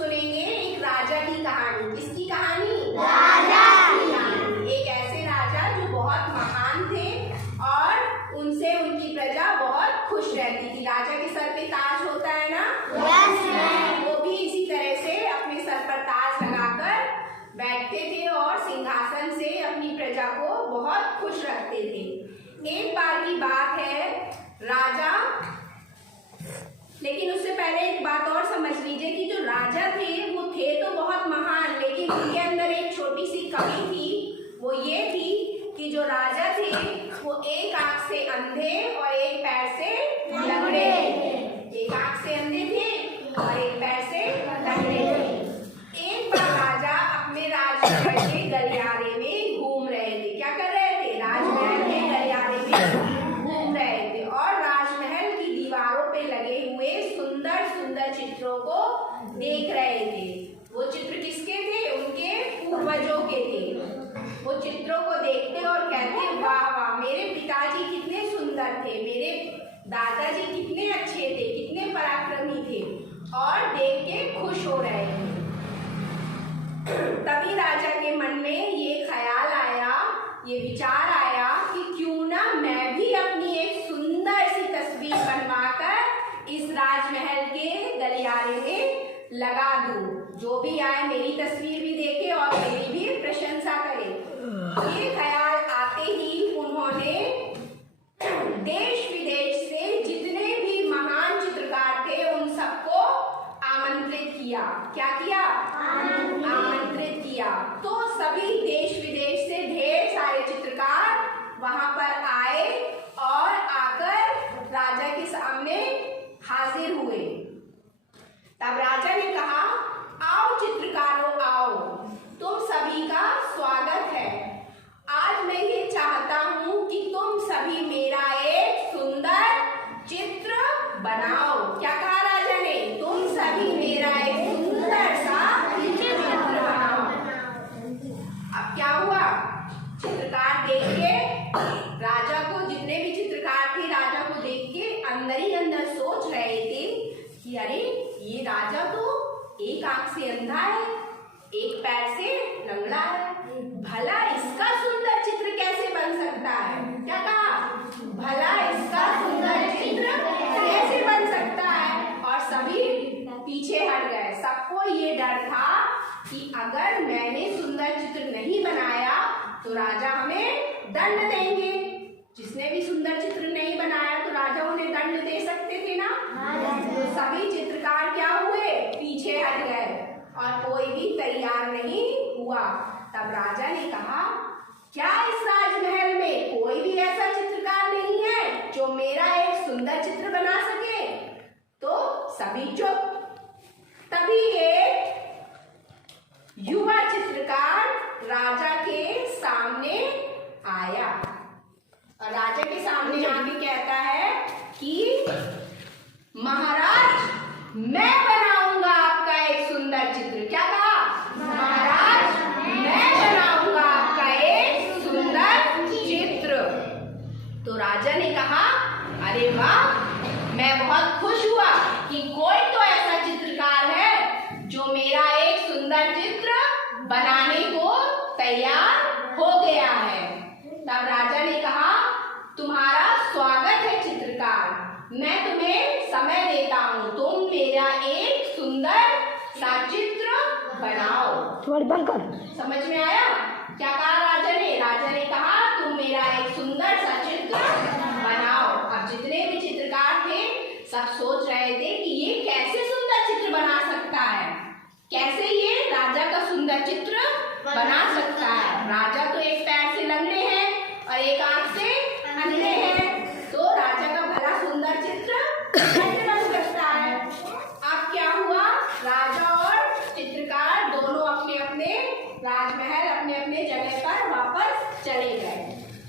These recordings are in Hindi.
सुनेंगे एक राजा की कहानी। किसकी कहानी? राजा की कहानी। एक ऐसे राजा जो बहुत महान थे और उनसे उनकी प्रजा बहुत खुश रहती थी। राजा के सर पे ताज होता है ना, वो भी इसी तरह से अपने सर पर ताज लगाकर बैठते थे और सिंहासन से अपनी प्रजा को बहुत खुश रखते थे। एक बार की बात है, राजा, लेकिन उससे पहले एक बात और समझ लीजिए कि जो राजा थे वो थे तो बहुत महान, लेकिन उनके अंदर एक छोटी सी कमी थी। वो ये थी कि जो राजा थे वो एक आंख से अंधे और एक पैर से लंगड़े थे। एक आंख से अंधे थे और एक पैर से लंगड़े थे। एक बार राजा अपने राजमहल के गलियारे में घूम रहे थे। क्या कर रहे थे? राजमहल के गलियारे में घूम रहे थे और राजमहल की दीवारों पे लगे हुए सुंदर सुंदर चित्रों को देख रहे थे। वो चित्र किसके थे? उनके पूर्वजों के थे। वो चित्रों को देखते और कहते, वाह वाह, मेरे पिताजी कितने सुंदर थे, मेरे दादाजी कितने अच्छे थे, कितने पराक्रमी थे, और देख के खुश हो रहे थे। तभी राजा के मन में ये ख्याल आया, ये विचार आया कि क्यों ना मैं भी अपनी एक सुंदर सी तस्वीर बनवाकर इस राजमहल के गलियारे में लगा दूं। जो भी आए मेरी तस्वीर भी देखे और मेरी भी प्रशंसा करे। ये ख्याल आते ही उन्होंने देश विदेश से जितने भी महान चित्रकार थे उन सबको आमंत्रित किया। क्या किया? आमंत्रित किया। तो सभी देश विदेश से ढेर सारे चित्रकार वहां पर आए और आकर राजा के सामने हाजिर हुए। तब राजा ने कहा, आओ चित्रकारों आओ, तुम सभी का स्वागत है। आज मैं ये चाहता हूँ कि तुम सभी मेरा एक सुंदर चित्र बनाओ। क्या कहा राजा ने? तुम सभी मेरा एक सुंदर सा चित्र बनाओ। अब क्या हुआ? चित्रकार देख के राजा को, जितने भी चित्रकार थे राजा को देख के अंदर ही अंदर सोच रहे थे कि अरे ये राजा तो एक आंख से अंधा है, एक पैर से लंगड़ा है, भला इसका सुंदर चित्र कैसे बन सकता है? क्या कहा? भला इसका सुंदर चित्र कैसे बन सकता है? और सभी पीछे हट गए। सबको ये डर था कि अगर मैंने सुंदर चित्र नहीं बनाया तो राजा हमें दंड देंगे। जिसने भी सुंदर चित्र नहीं बनाया तो राजा उन्हें दंड दे सकते थे ना। तो सभी चित्रकार क्या हुए? पीछे हट गए और कोई भी तैयार नहीं हुआ। तब राजा ने कहा, क्या इस राजमहल में कोई भी ऐसा चित्रकार नहीं है जो मेरा एक सुंदर चित्र बना सके? तो सभी चुप। तभी एक युवा चित्रकार राजा के सामने आया और राजा के सामने आके कहता है कि महाराज, मैं बनाऊंगा आपका एक सुंदर चित्र। क्या कहा? महाराज, मैं बनाऊंगा आपका एक सुंदर चित्र। तो राजा ने कहा, अरे वाह, मैं बहुत खुश हुआ कि कोई तो ऐसा चित्रकार है जो मेरा एक सुंदर चित्र बनाने को तैयार हो गया है। तब राजा ने कहा, तुम्हारा स्वागत है चित्रकार, मैं तुम्हें समय देता हूँ, तुम मेरा एक सुंदर सा चित्र बनाओ। समझ में आया? क्या कहा राजा ने? राजा ने कहा, तुम मेरा एक सुंदर सा चित्र बनाओ। अब जितने भी चित्रकार थे सब सोच रहे थे कि ये कैसे सुंदर चित्र बना सकता है, कैसे ये राजा का सुंदर चित्र बना सकता है। राजा तो एक पैर से लंगड़े हैं और एक आंख से अंधे हैं, तो राजा का भला सुंदर चित्र कैसे बन सकता है? अब क्या हुआ? राजा और चित्रकार दोनों अपने अपने राजमहल, अपने अपने जगह पर वापस चले गए।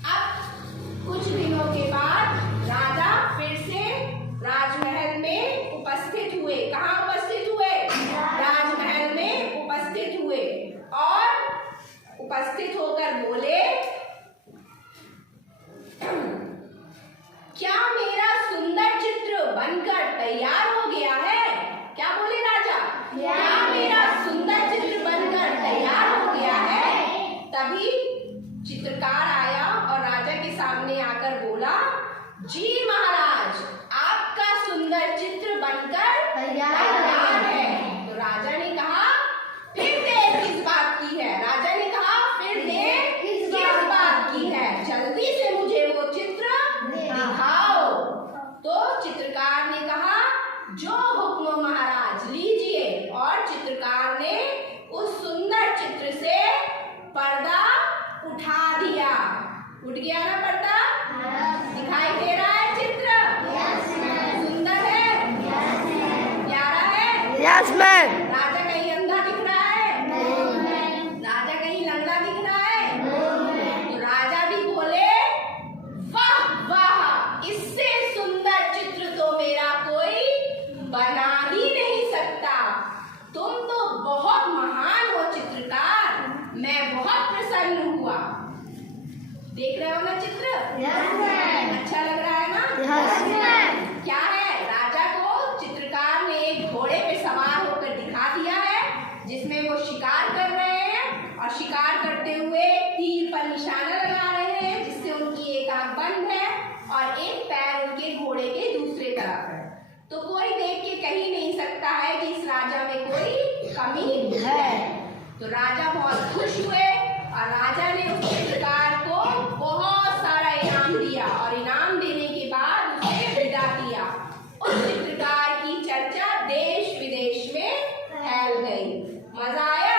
अब कुछ दिनों के बाद राजा फिर से राजमहल में उपस्थित हुए। कहाँ उपस्थित हुए? राजमहल में उपस्थित हुए और उपस्थित होकर बोले, क्या मेरा सुंदर चित्र बनकर तैयार हो गया है? क्या बोले राजा? क्या मेरा जी महाराज, आपका सुंदर चित्र बनकर तैयार है। तो राजा ने कहा फिर देर किस बात की है? राजा ने कहा फिर देर किस बात की है? जल्दी से मुझे वो चित्र दिखाओ। तो चित्रकार ने कहा जो हुक्म महाराज, लीजिए। और चित्रकार ने उस सुंदर चित्र से पर्दा उठा दिया। उठ गया ना पर्दा? दिखाई दे रहा है चित्र? सुंदर है? प्यारा है? Yes ma'am. राजा कहीं अंधा दिख रहा है? राजा कहीं लंगड़ा दिख रहा है? तो राजा भी बोले वाह वाह, इससे सुंदर चित्र तो मेरा कोई बना ही नहीं सकता। तुम तो बहुत महान हो चित्रकार, मैं बहुत प्रसन्न हुआ। देख रहे हो ना चित्र? अच्छा लग रहा है ना? क्या है? राजा को चित्रकार ने एक घोड़े पे सवार होकर दिखा दिया है, जिसमें वो शिकार कर रहे हैं और शिकार करते हुए तीर पर निशाना लगा रहे हैं, जिससे उनकी एक आंख बंद है और एक पैर उनके घोड़े के दूसरे तरफ है। तो कोई देख के कह ही नहीं सकता है कि इस राजा में कोई कमी है। तो राजा बहुत खुश हुए और राजा ने उस चित्रकार को बहुत सारा इनाम दिया और इनाम देने के बाद उसे विदा किया। उस चित्रकार की चर्चा देश विदेश में फैल गई। मजा आया?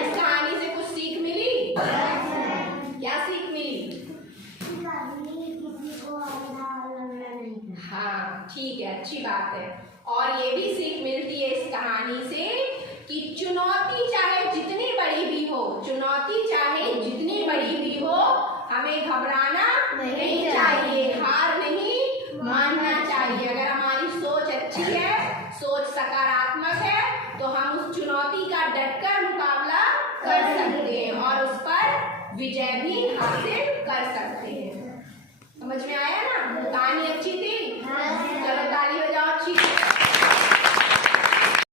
इस कहानी से कुछ सीख मिली? क्या सीख मिली? हाँ ठीक है, अच्छी बात है। और ये भी सीख मिलती है इस कहानी से कि चुनौती चाहे जितनी बड़ी भी हो, चुनौती चाहे जितनी बड़ी भी हो, हमें घबराना नहीं चाहिए, हार नहीं मानना चाहिए। अगर हमारी सोच अच्छी है, सोच सकारात्मक है, तो हम उस चुनौती का डटकर मुकाबला कर सकते हैं और उस पर विजय भी हासिल कर सकते हैं। समझ में आया ना? कहानी अच्छी